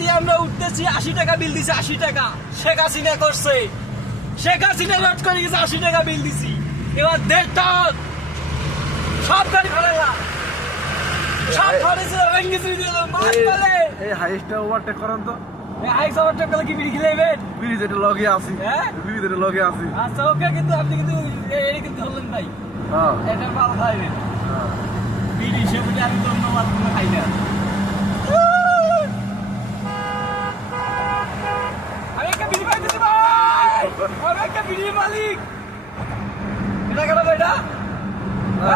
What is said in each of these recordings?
দিয়ে আমরা উঠতেছি, 80 টাকা বিল দিছি, 80 টাকা শেখ হাসিনা করছে, শেখ হাসিনা লট করে গেছে, 80 টাকা বিল দিছি। এবার 1.5 টন সব গাড়ি ফেলালাম, সব ফেলেছে, ভেঙে চুরি দিল, মাছ ফেলে। এই হাইস্টটা ওভারটেক করেন তো। হাই সাওয়ারটা কলে কি বিড়ি খেলেবেন? বিড়ি যেটা লগে আছি, হ্যাঁ বিড়ি যেটা লগে আছি। আচ্ছা ওকে, কিন্তু আপনি কিন্তু এই কিন্তু হলেন ভাই, হ্যাঁ এটা ভালো খাইবেন হ্যাঁ। বিড়ি, সেটা আমি তো অন্য মাল কোনো খাই না। আমি একটা বিড়ি পাইতেছি ভাই, আমি একটা বিড়ির মালিক। এটা কেন এটা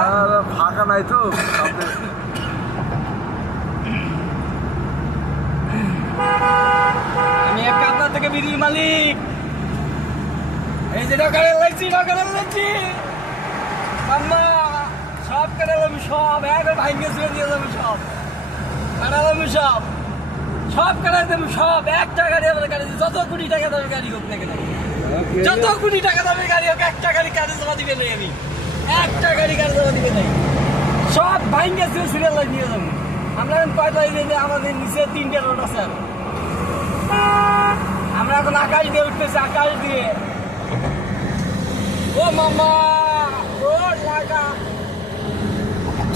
আর ফাঁকা নাই তো সামনে। আমি একটা আপনার থেকে বিড়ির মালিক। এই যে টাকা লাগছি, টাকা লাগছি আম্মা, সব কাটালাম, সব একবার ভাইকে ছুঁয়ে দিয়ে যাবো, সব কাটালাম, সব কাটাই দেবো, সব একটা গাড়ি আমাদের গাড়ি, যত কোটি টাকা দামের গাড়ি হোক না কেন, যত কোটি টাকা দামের গাড়ি হোক, একটা গাড়ি কাজে জমা দিবে নাই, আমি একটা গাড়ি কাজে জমা দিবে নাই, সব ভাইকে ছুঁয়ে সিরিয়াল নিয়ে যাবো। আমরা এখন পয়লা যে আমাদের নিচে 3টে রোড আছে, আমরা এখন আকাশ দিয়ে উঠতেছি, আকাশ দিয়ে। ও মামা, ও লাগা,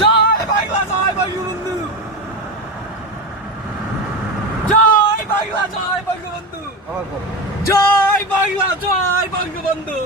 জয় বাংলা, জয় বঙ্গবন্ধু, জয় বাংলা, জয় বঙ্গবন্ধু, জয় বাংলা, জয় বঙ্গবন্ধু।